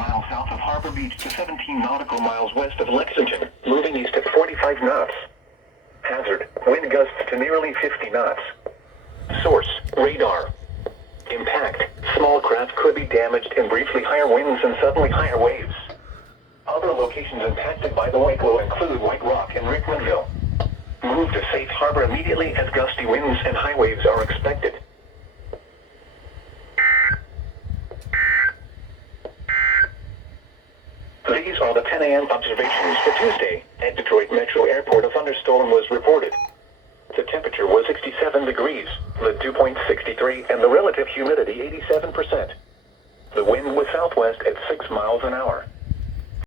mile south of Harbor Beach to 17 nautical miles west of Lexington, moving east at 45 knots. Hazard, wind gusts to nearly 50 knots. Source, radar. Impact, small craft could be damaged in briefly higher winds and suddenly higher waves. Other locations impacted by the Wakelow include White Rock and Rickmanville. Move to safe harbor immediately as gusty winds and high waves are expected. These are the 10 a.m. observations for Tuesday. At Detroit Metro Airport, a thunderstorm was reported. The temperature was 67 degrees, the dew point 63, and the relative humidity 87%. The wind was southwest at 6 miles an hour.